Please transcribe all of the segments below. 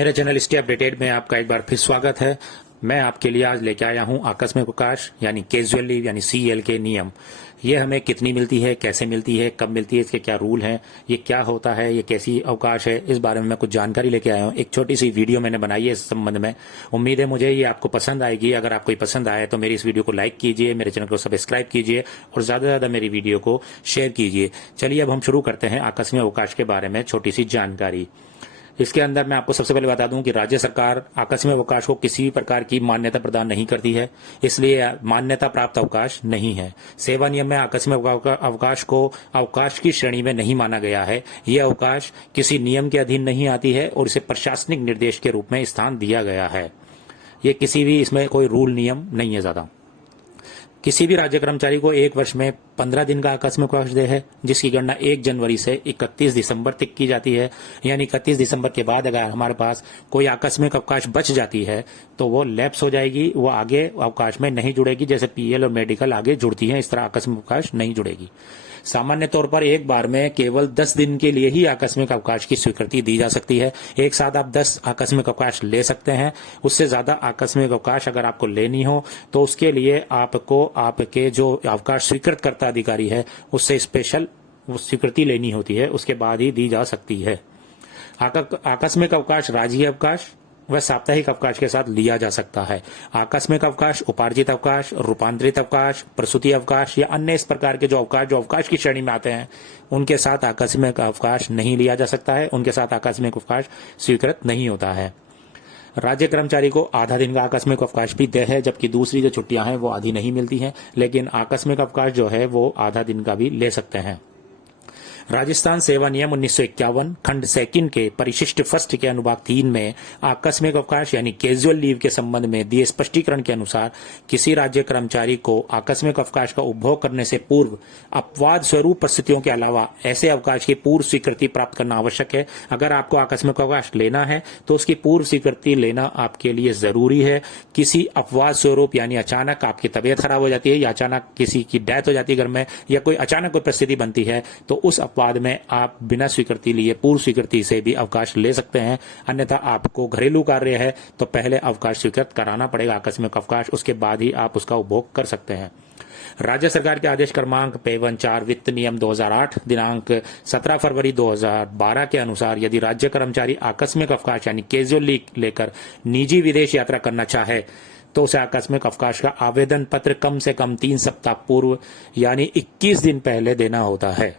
मेरे channel stay updated में आपका एक बार फिर स्वागत है। मैं आपके लिए आज लेके आया हूं आकस्मिक अवकाश यानी कैजुअल लीव यानी सीएल के नियम। ये हमें कितनी मिलती है, कैसे मिलती है, कब मिलती है, इसके क्या रूल हैं, ये क्या होता है, ये कैसी अवकाश है, इस बारे में मैं कुछ जानकारी लेके आया हूं। एक छोटी सी वीडियो मैंने बनाई है इस संबंध में। उम्मीद है मुझे ये आपको पसंद आएगी। अगर आपको ये पसंद आए तो मेरी इस वीडियो को लाइक कीजिए, मेरे चैनल को सब्सक्राइब कीजिए और ज्यादा से ज्यादा मेरी वीडियो को शेयर कीजिए। चलिए अब हम शुरू करते हैं आकस्मिक अवकाश के बारे में छोटी सी जानकारी। इसके अंदर मैं आपको सबसे पहले बता दूं कि राज्य सरकार आकस्मिक अवकाश को किसी भी प्रकार की मान्यता प्रदान नहीं करती है, इसलिए मान्यता प्राप्त अवकाश नहीं है। सेवा नियम में आकस्मिक अवकाश को अवकाश की श्रेणी में नहीं माना गया है। यह अवकाश किसी नियम के अधीन नहीं आती है और इसे प्रशासनिक निर्देश के रूप में स्थान दिया गया है। ये किसी भी इसमें कोई रूल नियम नहीं है ज्यादा। किसी भी राज्य कर्मचारी को एक वर्ष में 15 दिन का आकस्मिक अवकाश है, जिसकी गणना 1 जनवरी से 31 दिसंबर तक की जाती है। यानी 31 दिसंबर के बाद अगर हमारे पास कोई आकस्मिक अवकाश बच जाती है तो वो लैप्स हो जाएगी, वो आगे अवकाश में नहीं जुड़ेगी। जैसे पीएल और मेडिकल आगे जुड़ती हैं, इस तरह आकस्मिक अवकाश नहीं जुड़ेगी। सामान्य तौर पर एक बार में केवल 10 दिन के लिए ही आकस्मिक अवकाश की स्वीकृति दी जा सकती है। एक साथ आप 10 आकस्मिक अवकाश ले सकते हैं। उससे ज्यादा आकस्मिक अवकाश अगर आपको लेनी हो तो उसके लिए आपको आपके जो अवकाश स्वीकृत करता अधिकारी है उससे स्पेशल स्वीकृति लेनी होती है, उसके बाद ही दी जा सकती है। आकस्मिक अवकाश राज्यीय अवकाश व साप्ताहिक अवकाश के साथ लिया जा सकता है। आकस्मिक अवकाश, उपार्जित अवकाश, रूपांतरित अवकाश, प्रसूति अवकाश या अन्य इस प्रकार के जो अवकाश की श्रेणी में आते हैं उनके साथ आकस्मिक अवकाश नहीं लिया जा सकता है, उनके साथ आकस्मिक अवकाश स्वीकृत नहीं होता है। राज्य कर्मचारी को आधा दिन का आकस्मिक अवकाश भी तय है, जबकि दूसरी जो छुट्टियां हैं वो आधी नहीं मिलती हैं, लेकिन आकस्मिक अवकाश जो है वो आधा दिन का भी ले सकते हैं। राजस्थान सेवा नियम 1951 खंड 2 के परिशिष्ट फर्स्ट के अनुभाग 3 में आकस्मिक अवकाश यानी कैजुअल लीव के संबंध में दिए स्पष्टीकरण के अनुसार किसी राज्य कर्मचारी को आकस्मिक अवकाश का उपभोग करने से पूर्व अपवाद स्वरूप परिस्थितियों के अलावा ऐसे अवकाश की पूर्व स्वीकृति प्राप्त करना आवश्यक है। अगर आपको आकस्मिक अवकाश लेना है तो उसकी पूर्व स्वीकृति लेना आपके लिए जरूरी है। किसी अपवाद स्वरूप यानी अचानक आपकी तबीयत खराब हो जाती है या अचानक किसी की डेथ हो जाती है घर में या कोई अचानक कोई परिस्थिति बनती है तो उस बाद में आप बिना स्वीकृति लिए पूर्व स्वीकृति से भी अवकाश ले सकते हैं। अन्यथा आपको घरेलू कार्य है तो पहले अवकाश स्वीकृत कराना पड़ेगा आकस्मिक अवकाश, उसके बाद ही आप उसका उपभोग कर सकते हैं। राज्य सरकार के आदेश क्रमांक 55 वित्त नियम 2008 दिनांक 17 फरवरी 2012 के अनुसार यदि राज्य कर्मचारी आकस्मिक अवकाश यानी कैजुअल लीव लेकर निजी विदेश यात्रा करना चाहे तो उसे आकस्मिक अवकाश का आवेदन पत्र कम से कम 3 सप्ताह पूर्व यानी 21 दिन पहले देना होता है।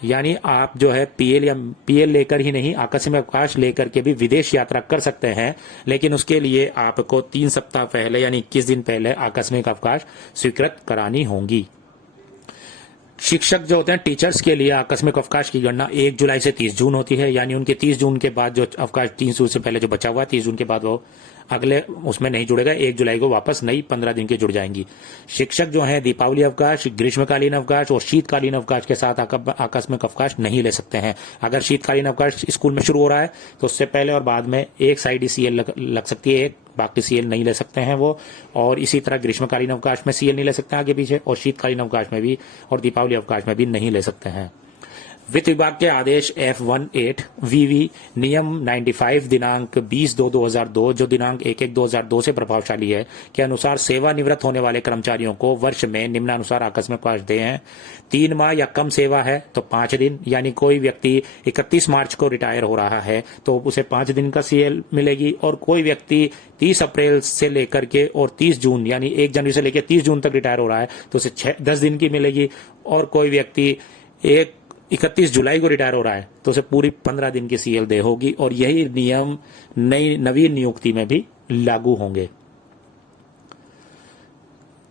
यानी आप जो है पीएल लेकर ही नहीं, आकस्मिक अवकाश लेकर के भी विदेश यात्रा कर सकते हैं, लेकिन उसके लिए आपको 3 सप्ताह पहले यानी 21 दिन पहले आकस्मिक अवकाश स्वीकृत करानी होंगी। शिक्षक जो होते हैं टीचर्स के लिए आकस्मिक अवकाश की गणना 1 जुलाई से 30 जून होती है। यानी उनके 30 जून के बाद जो अवकाश 30 जून से पहले जो बचा हुआ है 30 जून के बाद वो अगले उसमें नहीं जुड़ेगा, 1 जुलाई को वापस नई 15 दिन की जुड़ जाएंगी। शिक्षक जो है दीपावली अवकाश, ग्रीष्मकालीन अवकाश और शीतकालीन अवकाश के साथ आकस्मिक अवकाश नहीं ले सकते हैं। अगर शीतकालीन अवकाश स्कूल में शुरू हो रहा है तो उससे पहले और बाद में एक साइड ही सीएल लग सकती है, बाकी सीएल नहीं ले सकते हैं वो। और इसी तरह ग्रीष्मकालीन अवकाश में सीएल नहीं ले सकते आगे पीछे, और शीतकालीन अवकाश में भी और दीपावली अवकाश में भी नहीं ले सकते हैं। वित्त विभाग के आदेश F18 VV नियम 95 दिनांक 20/2/2002 जो दिनांक 1/1/2002 से प्रभावशाली है के अनुसार सेवानिवृत्त होने वाले कर्मचारियों को वर्ष में निम्नानुसार आकस्मिक अवकाश दे हैं। 3 माह या कम सेवा है तो 5 दिन, यानी कोई व्यक्ति 31 मार्च को रिटायर हो रहा है तो उसे 5 दिन का सीएल मिलेगी, और कोई व्यक्ति 30 अप्रैल से लेकर के और 30 जून यानी 1 जनवरी से लेकर 30 जून तक रिटायर हो रहा है तो उसे 10 दिन की मिलेगी, और कोई व्यक्ति 31 जुलाई को रिटायर हो रहा है तो उसे पूरी 15 दिन की सीएल दे होगी। और यही नियम नवीन नियुक्ति में भी लागू होंगे।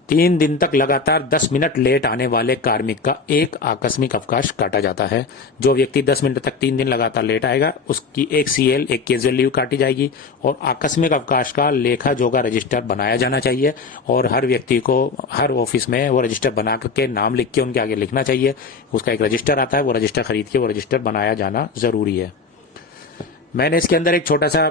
3 दिन तक लगातार 10 मिनट लेट आने वाले कार्मिक का एक आकस्मिक अवकाश काटा जाता है। जो व्यक्ति 10 मिनट तक 3 दिन लगातार लेट आएगा उसकी एक सीएल एक कैजुअल लीव काटी जाएगी। और आकस्मिक अवकाश का लेखा जोखा रजिस्टर बनाया जाना चाहिए, और हर व्यक्ति को हर ऑफिस में वो रजिस्टर बना करके नाम लिख के उनके आगे लिखना चाहिए। उसका एक रजिस्टर आता है, वो रजिस्टर खरीद के वो रजिस्टर बनाया जाना जरूरी है। मैंने इसके अंदर एक छोटा सा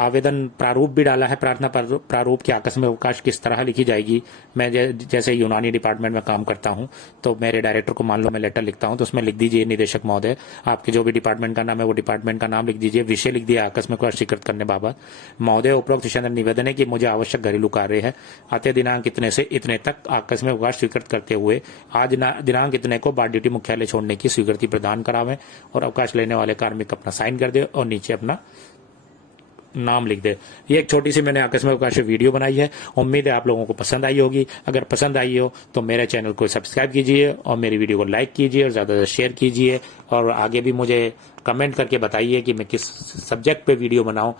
आवेदन प्रारूप भी डाला है, प्रार्थना प्रारूप की आकस्मिक अवकाश किस तरह लिखी जाएगी। मैं जैसे यूनानी डिपार्टमेंट में काम करता हूं, तो मेरे डायरेक्टर को मान लो मैं लेटर लिखता हूं, तो उसमें लिख दीजिए निदेशक महोदय, आपके जो भी डिपार्टमेंट का नाम है वो डिपार्टमेंट का नाम लिख दीजिए, विषय लिख दिया आकस्मिक अवकाश स्वीकृत करने बाबत। महोदय, उपरोक्त विषय निवेदन है कि मुझे आवश्यक घरेलू कार्य है, आते दिनांक इतने से इतने तक आकस्मिक अवकाश स्वीकृत करते हुए आज दिनांक इतने को बार ड्यूटी मुख्यालय छोड़ने की स्वीकृति प्रदान करावें, और अवकाश लेने वाले कार्मिक अपना साइन कर दे और नीचे अपना नाम लिख दे। ये एक छोटी सी मैंने आकस्मिक अवकाश वीडियो बनाई है, उम्मीद है आप लोगों को पसंद आई होगी। अगर पसंद आई हो तो मेरे चैनल को सब्सक्राइब कीजिए और मेरी वीडियो को लाइक कीजिए और ज़्यादा से शेयर कीजिए, और आगे भी मुझे कमेंट करके बताइए कि मैं किस सब्जेक्ट पे वीडियो बनाऊं।